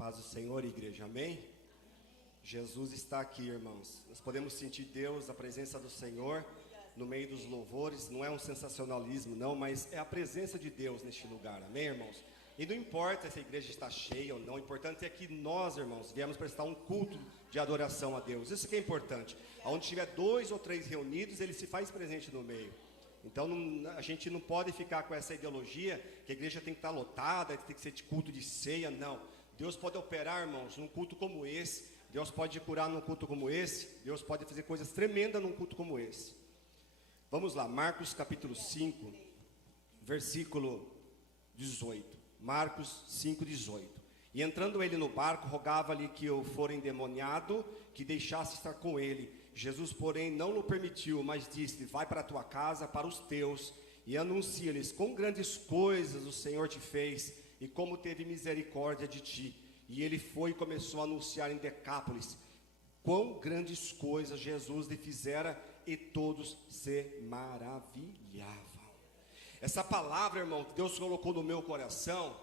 Paz do Senhor, igreja, amém? Jesus está aqui, irmãos. Nós podemos sentir Deus, a presença do Senhor no meio dos louvores. Não é um sensacionalismo, não, mas é a presença de Deus neste lugar, amém, irmãos? E não importa se a igreja está cheia ou não, o importante é que nós, irmãos, viemos prestar um culto de adoração a Deus. Isso que é importante. Onde tiver 2 ou 3 reunidos, Ele se faz presente no meio. Então a gente não pode ficar com essa ideologia que a igreja tem que estar lotada, tem que ser de culto de ceia, não. Deus pode operar, irmãos, num culto como esse. Deus pode curar num culto como esse. Deus pode fazer coisas tremendas num culto como esse. Vamos lá, Marcos capítulo 5, versículo 18. Marcos 5, 18. E entrando ele no barco, rogava-lhe que o fora endemoniado, que deixasse estar com ele. Jesus, porém, não o permitiu, mas disse: vai para a tua casa, para os teus, e anuncia-lhes quão grandes coisas o Senhor te fez, e como teve misericórdia de ti. E ele foi e começou a anunciar em Decápolis quão grandes coisas Jesus lhe fizera, e todos se maravilhavam. Essa palavra, irmão, que Deus colocou no meu coração,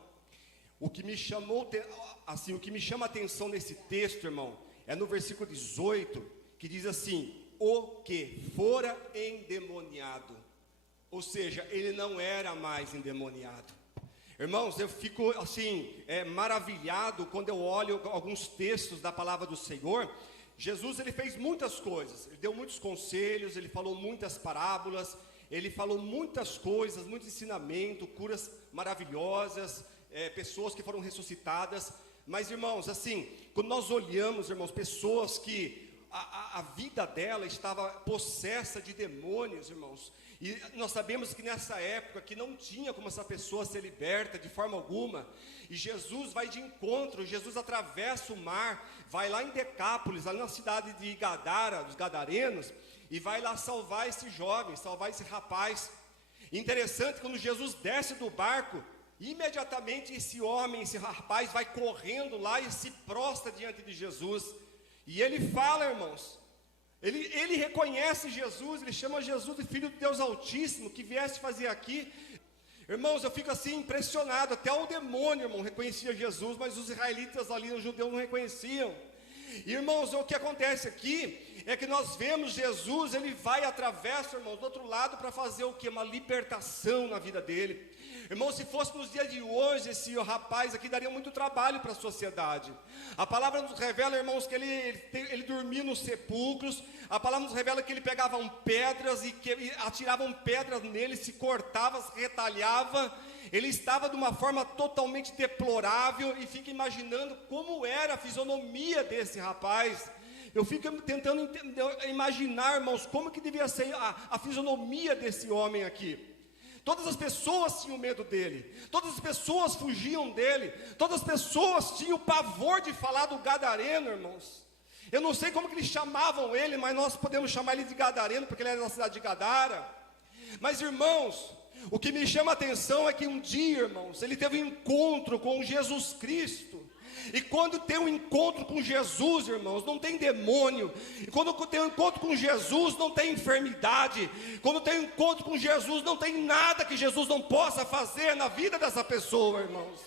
o que me chamou, assim, o que me chama a atenção nesse texto, irmão, é no versículo 18, que diz assim: o que fora endemoniado. Ou seja, ele não era mais endemoniado. Irmãos, eu fico assim, maravilhado quando eu olho alguns textos da palavra do Senhor. Jesus, ele fez muitas coisas, ele deu muitos conselhos, ele falou muitas parábolas, ele falou muitas coisas, muito ensinamento, curas maravilhosas, pessoas que foram ressuscitadas. Mas, irmãos, assim, quando nós olhamos, irmãos, pessoas que a vida dela estava possessa de demônios, irmãos. E nós sabemos que nessa época que não tinha como essa pessoa ser liberta de forma alguma. E Jesus vai de encontro, Jesus atravessa o mar, vai lá em Decápolis, lá na cidade de Gadara, dos Gadarenos, e vai lá salvar esse jovem, salvar esse rapaz. Interessante, quando Jesus desce do barco, imediatamente esse homem, esse rapaz vai correndo lá e se prostra diante de Jesus. E ele fala, irmãos, ele reconhece Jesus, ele chama Jesus de Filho de Deus Altíssimo, que viesse fazer aqui. Irmãos, eu fico assim impressionado, até o demônio, irmão, reconhecia Jesus, mas os israelitas ali, os judeus, não reconheciam. Irmãos, o que acontece aqui é que nós vemos Jesus, ele vai atravessa, irmãos, do outro lado para fazer o que? Uma libertação na vida dele. Irmãos, se fosse nos dias de hoje, esse rapaz aqui daria muito trabalho para a sociedade. A palavra nos revela, irmãos, que ele dormia nos sepulcros. A palavra nos revela que ele pegavam pedras e que atiravam pedras nele, se cortava, se retalhava. Ele estava de uma forma totalmente deplorável, e fica imaginando como era a fisionomia desse rapaz. Eu fico tentando imaginar, irmãos, como que devia ser a fisionomia desse homem aqui. Todas as pessoas tinham medo dele, todas as pessoas fugiam dele, todas as pessoas tinham pavor de falar do gadareno, irmãos. Eu não sei como que eles chamavam ele, mas nós podemos chamar ele de gadareno, porque ele era da cidade de Gadara. Mas, irmãos, o que me chama a atenção é que um dia, irmãos, ele teve um encontro com Jesus Cristo. E quando tem um encontro com Jesus, irmãos, não tem demônio. E quando tem um encontro com Jesus, não tem enfermidade. Quando tem um encontro com Jesus, não tem nada que Jesus não possa fazer na vida dessa pessoa, irmãos.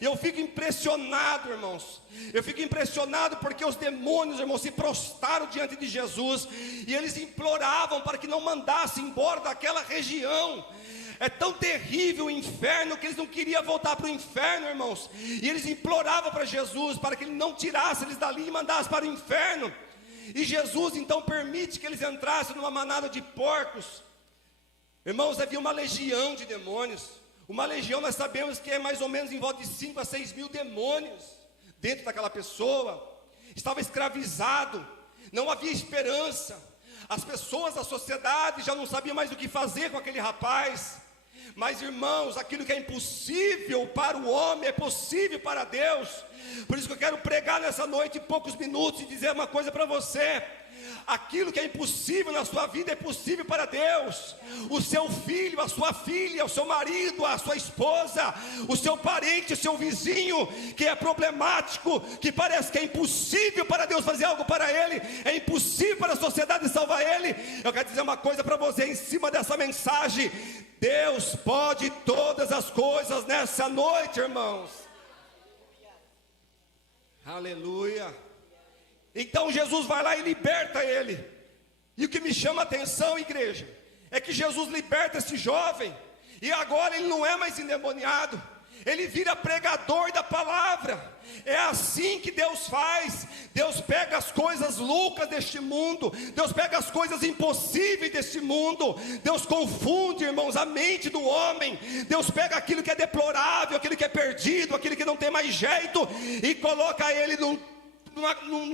E eu fico impressionado, irmãos. Eu fico impressionado porque os demônios, irmãos, se prostraram diante de Jesus. E eles imploravam para que não mandasse embora daquela região. É tão terrível o inferno que eles não queriam voltar para o inferno, irmãos. E eles imploravam para Jesus para que ele não tirasse eles dali e mandasse para o inferno. E Jesus então permite que eles entrassem numa manada de porcos. Irmãos, havia uma legião de demônios. Uma legião, nós sabemos que é mais ou menos em volta de 5 a 6 mil demônios dentro daquela pessoa. Estava escravizado, não havia esperança. As pessoas da sociedade já não sabiam mais o que fazer com aquele rapaz. Mas, irmãos, aquilo que é impossível para o homem é possível para Deus. Por isso que eu quero pregar nessa noite em poucos minutos e dizer uma coisa para você. Aquilo que é impossível na sua vida é possível para Deus. O seu filho, a sua filha, o seu marido, a sua esposa, o seu parente, o seu vizinho, que é problemático, que parece que é impossível para Deus fazer algo para ele, é impossível para a sociedade salvar ele. Eu quero dizer uma coisa para você em cima dessa mensagem: Deus pode todas as coisas nessa noite, irmãos. Aleluia. Então Jesus vai lá e liberta ele. E o que me chama a atenção, igreja, é que Jesus liberta esse jovem, e agora ele não é mais endemoniado, ele vira pregador da palavra. É assim que Deus faz. Deus pega as coisas loucas deste mundo, Deus pega as coisas impossíveis deste mundo, Deus confunde, irmãos, a mente do homem. Deus pega aquilo que é deplorável, aquilo que é perdido, aquilo que não tem mais jeito, e coloca ele num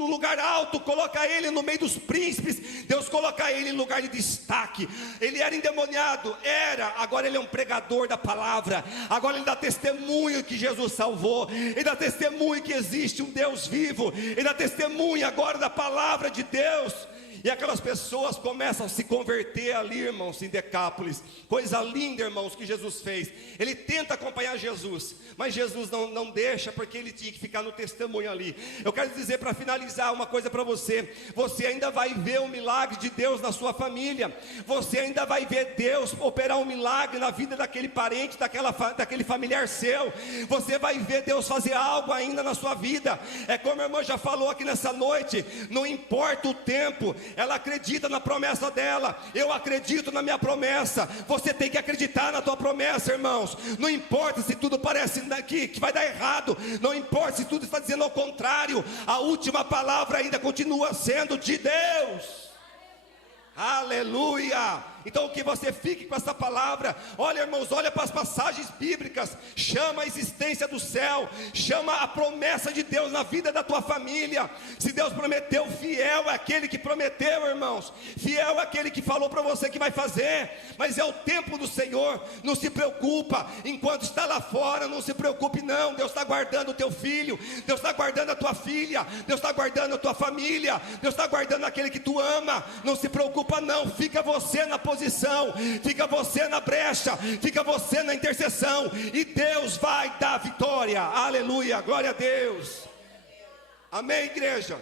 lugar alto, coloca ele no meio dos príncipes. Deus coloca ele em lugar de destaque. Ele era endemoniado, agora ele é um pregador da palavra. Agora ele dá testemunho que Jesus salvou, ele dá testemunho que existe um Deus vivo, ele dá testemunho agora da palavra de Deus. E aquelas pessoas começam a se converter ali, irmãos, em Decápolis. Coisa linda, irmãos, que Jesus fez. Ele tenta acompanhar Jesus, mas Jesus não deixa, porque ele tinha que ficar no testemunho ali. Eu quero dizer, para finalizar, uma coisa para você. Você ainda vai ver o milagre de Deus na sua família. Você ainda vai ver Deus operar um milagre na vida daquele parente, daquele familiar seu. Você vai ver Deus fazer algo ainda na sua vida. É como a irmã já falou aqui nessa noite, não importa o tempo, ela acredita na promessa dela. Eu acredito na minha promessa. Você tem que acreditar na tua promessa, irmãos. Não importa se tudo parece que vai dar errado, não importa se tudo está dizendo ao contrário, a última palavra ainda continua sendo de Deus. Aleluia. Então que você fique com essa palavra. Olha, irmãos, olha para as passagens bíblicas. Chama a existência do céu, chama a promessa de Deus na vida da tua família. Se Deus prometeu, fiel é aquele que prometeu, irmãos. Fiel é aquele que falou para você que vai fazer. Mas é o tempo do Senhor. Não se preocupa enquanto está lá fora, não se preocupe não. Deus está guardando o teu filho, Deus está guardando a tua filha, Deus está guardando a tua família, Deus está guardando aquele que tu ama. Não se preocupa não, fica você na posição, fica você na brecha, fica você na intercessão, e Deus vai dar vitória. Aleluia, glória a Deus. Amém, igreja.